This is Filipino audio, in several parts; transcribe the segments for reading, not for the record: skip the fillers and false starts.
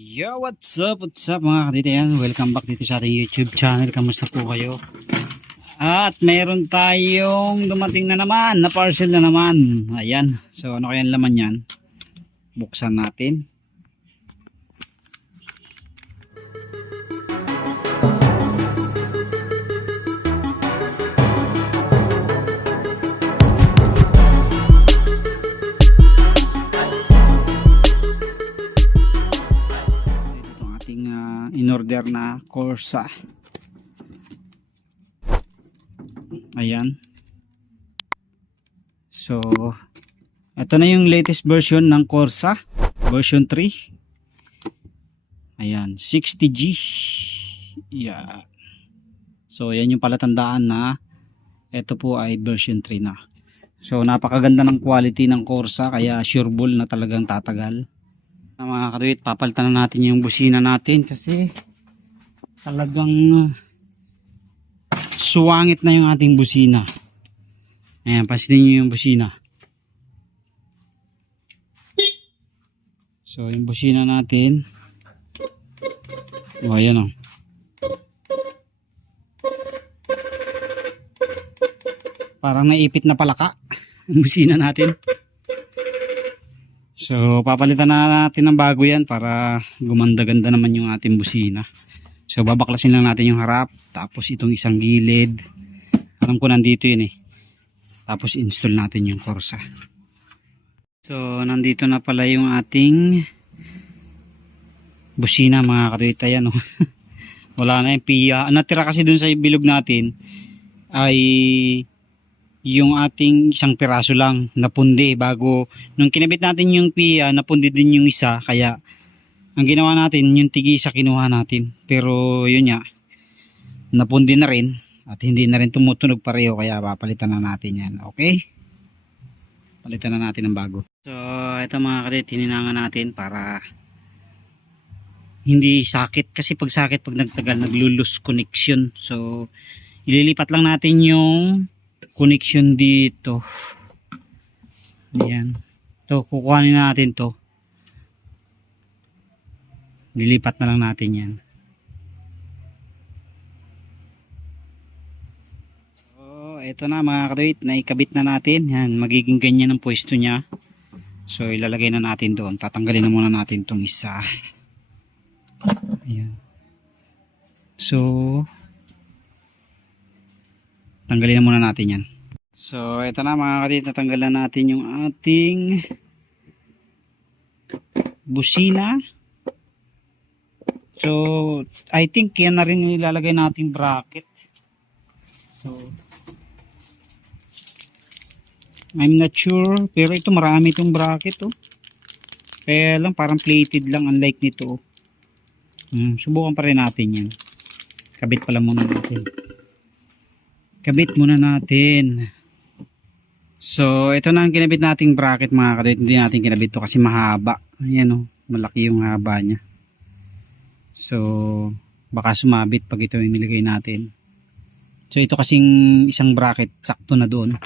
Yo, what's up mga kaditayan? Welcome back dito sa ating YouTube channel. Kamusta po kayo? At meron tayong dumating na naman na parcel na naman. Ayan. So ano kaya ang laman yan? Buksan natin. In-order na Corsa. Ayan. So ito na yung latest version ng Corsa, version 3. Ayan, 60G. Yeah. So yan yung palatandaan na ito po ay version 3 na. So napakaganda ng quality ng Corsa, kaya sureball na talagang tatagal. Mga kaduit, papalitan na natin yung busina natin kasi talagang suwangit na yung ating busina. Ayan, pasin nyo yung busina. So yung busina natin, o ayan o, parang naipit na palaka ang busina natin. So papalitan na natin ng bago yan para gumanda-ganda naman yung ating busina. So babaklasin lang natin yung harap, tapos itong isang gilid. Alam ko nandito yun eh. Tapos install natin yung Corsa. So nandito na pala yung ating busina mga katuwita yan. Oh. Wala na yung piya. Natira kasi dun sa bilog natin ay yung ating isang piraso lang napundi bago nung kinabit natin yung piya, napundi din yung isa, kaya ang ginawa natin yung tigi sa kinuha natin, pero yun nga napundi na rin at hindi na rin tumutunog pareho, kaya papalitan na natin yan. Okay, palitan na natin ng bago. So ito mga kadit, hininangan natin para hindi sakit, kasi pag sakit pag nagtagal naglulose connection. So ililipat lang natin yung connection dito. Ayan. To, kukuhanin natin to. Lilipat na lang natin yan. So, ito na mga kaduit, naikabit na natin. Yan, magiging ganyan ang pwesto niya. So, ilalagay na natin doon. Tatanggalin na muna natin tong isa. Ayan. So, tanggalin na muna natin yan. So ito na mga kadit, natanggalan natin yung ating busina. So I think yan na rin yung ilalagay nating bracket. So I'm not sure, pero ito marami itong bracket oh. Kaya lang parang plated lang, unlike nito oh. Subukan pa rin natin yan. Kabit pala muna natin. Kabit muna natin. So ito na ang kinabit nating bracket mga kadit. Hindi natin kinabit to kasi mahaba. Ayan o, malaki yung haba nya. So baka sumabit pag ito yung nilagay natin. So ito kasing isang bracket sakto na doon,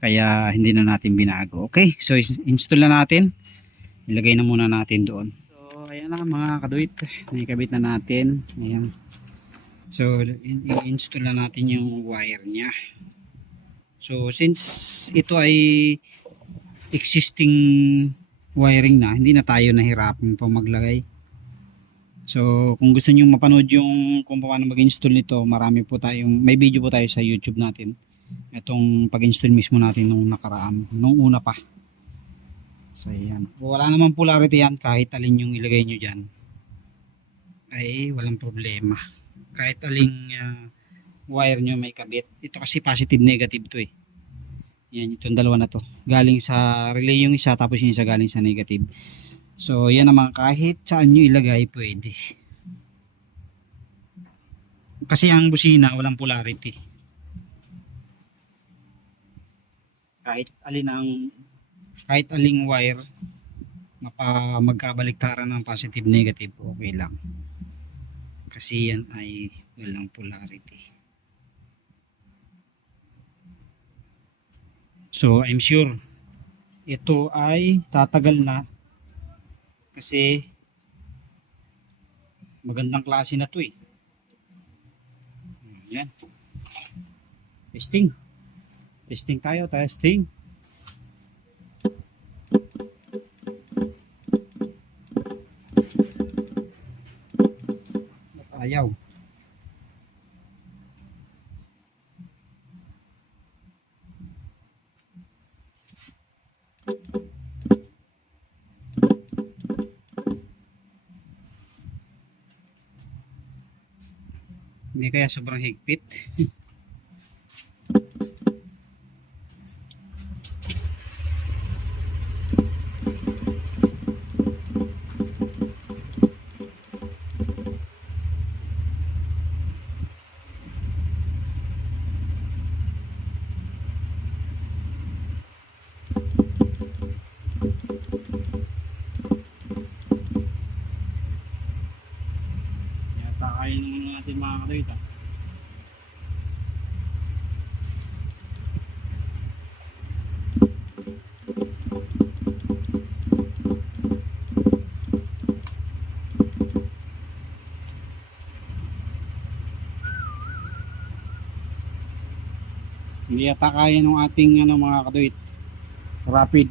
kaya hindi na natin binago. Okay, so install na natin. Ilagay na muna natin doon. So ayan na mga kaduit, nakikabit na natin. Ayan. So i-install na natin yung wire nya. So since ito ay existing wiring na, hindi na tayo nahirapan pa maglagay. So kung gusto niyo mapanood yung kung paano mag-install nito, marami po tayong, may video po tayo sa YouTube natin. Itong pag-install mismo natin nung nakaraan, nung una pa. So ayan. Wala naman polarity yan, kahit alin yung ilagay nyo dyan ay walang problema. Kahit aling wire nyo may kabit. Ito kasi positive negative to eh. Yan, itong dalawa na to. Galing sa relay yung isa, tapos yung isa galing sa negative. So yan naman, kahit saan nyo ilagay pwede. Kasi ang busina walang polarity. Kahit aling wire magkabaliktaran ng positive negative, okay lang. Kasi yan ay walang polarity. So I'm sure ito ay tatagal na kasi Magandang klase na to eh. Yan. Testing. Testing tayo, testing. Ayaw. Hindi kaya sobrang higpit. Yata kaya naman natin mga kadoy. Hindi yata kaya ng ating mga kaduit rapid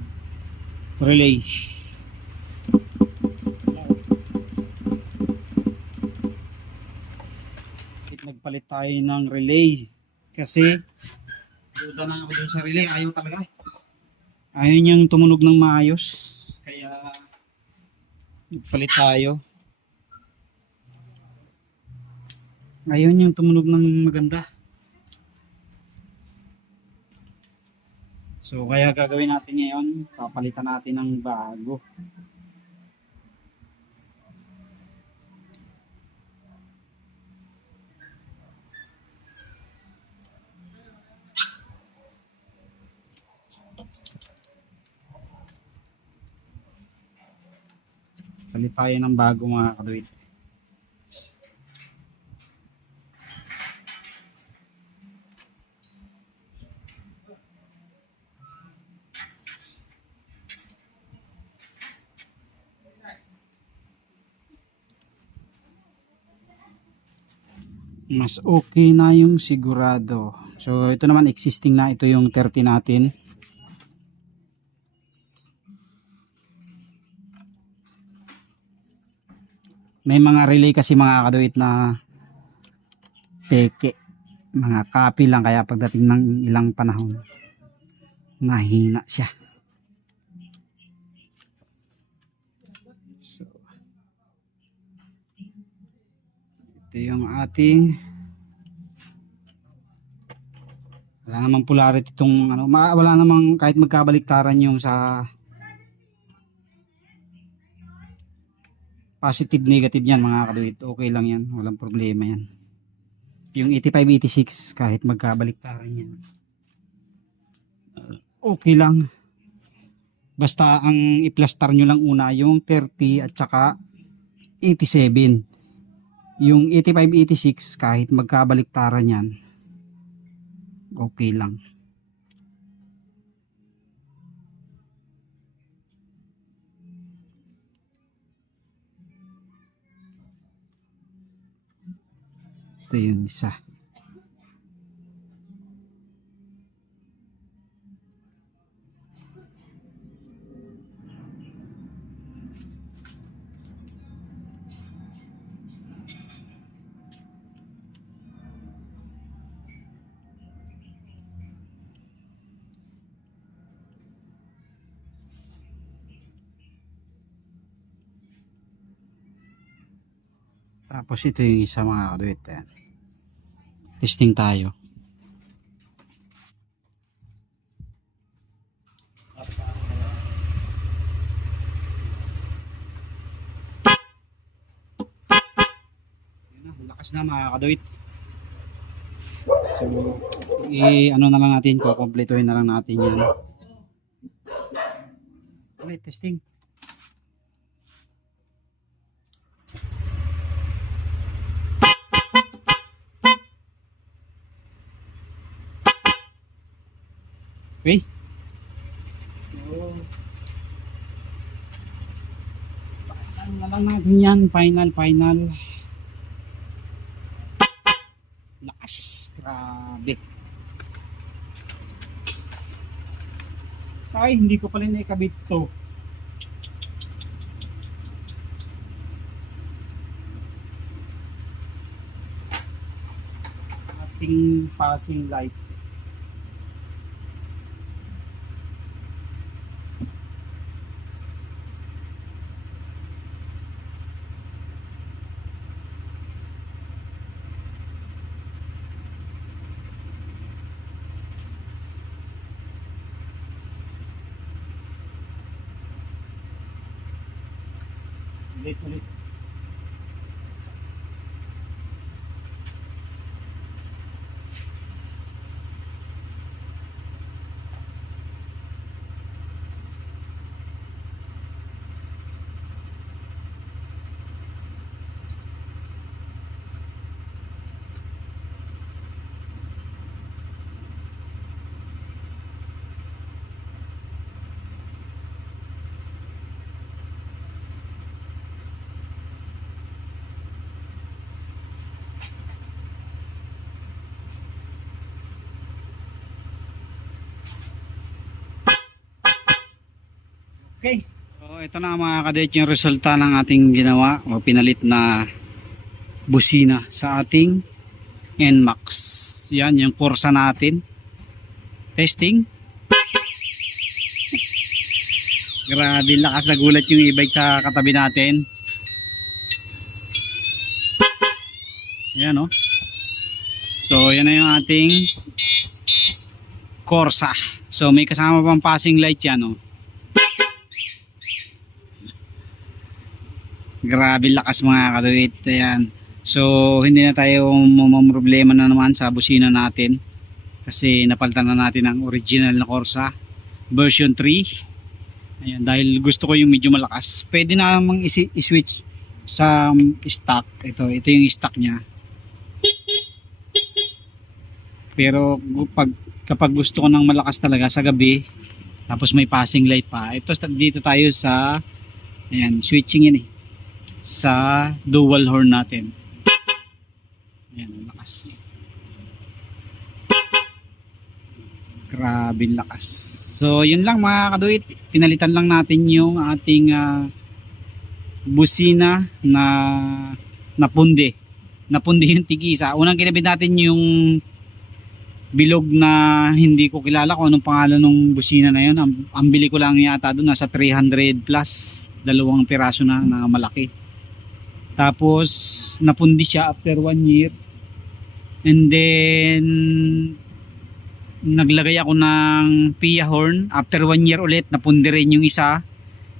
relay. Nagpalit tayo ng relay kasi duda na ako dun sa relay, ayaw talaga, ayaw niyang tumunog ng maayos, kaya nagpalit tayo. Ayaw niyang tumunog ng maganda. So kaya gagawin natin ngayon, papalitan natin ng bago. Palit tayo ng bago mga kaduit. Mas okay na yung sigurado. So ito naman existing na, ito yung 30 natin. May mga relay kasi mga kaduit na peke, mga copy lang, kaya pagdating ng ilang panahon nahina siya. So ito yung ating, wala namang polarity itong wala namang kahit magkabaliktaran yung sa positive negative yan mga kaduit, okay lang yan, walang problema yan. Yung 85-86 kahit magkabaliktaran yan, okay lang, basta ang i-plastar nyo lang una yung 30 at saka 87. Yung 85-86 kahit magkabaliktaran yan, okay lang. Ito yung isa. Tapos ito yung isa mga kaduit. Testing tayo. Lakas na mga kaduit. So ano na lang natin, kukumpletuhin na lang natin yan. Okay, testing. Okay. So ano na lang natin yan, final. Lakas. Grabe. Ay, hindi ko pala naikabit to. Ating passing light. Ulit. Okay. So, ito na mga kadete yung resulta ng ating ginawa o pinalit na busina sa ating NMAX. Yan yung Corsa natin. Testing. Grabe lakas, nagulat yung e-bike sa katabi natin. Ayan o. So yan na yung ating Corsa. So may kasama pang passing light yan o. Grabe lakas mga kaduit. Ayan. So hindi na tayo problema na naman sa busina natin. Kasi napalitan na natin ang original na Corsa version 3. Ayan, dahil gusto ko yung medyo malakas. Pwede na namang i-switch sa stock. Ito yung stock niya. Pero kapag gusto ko ng malakas talaga sa gabi, tapos may passing light pa. Ito dito tayo sa ayan, switching yan eh. Sa dual horn natin. Ayan, lakas. Grabe lakas. So yun lang mga kaduit, pinalitan lang natin yung ating busina na napundi yung tigisa. Unang kinabit natin yung bilog na hindi ko kilala kung anong pangalan ng busina na yun. Ang bili ko lang yata doon nasa 300 plus, dalawang piraso na malaki. Tapos napundi siya after 1 year, and then naglagay ako ng PIA horn after 1 year ulit, napundi rin yung isa.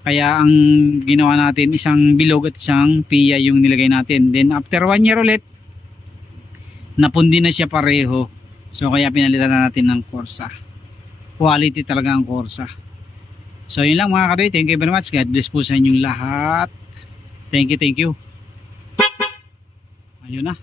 Kaya ang ginawa natin, isang bilog at isang PIA yung nilagay natin. Then after 1 year ulit, napundi na siya pareho. So kaya pinalitan na natin ng Corsa. Quality talaga ang Corsa. So yun lang mga katoy, thank you very much. God bless po sa inyong lahat. Thank you. Ayun na.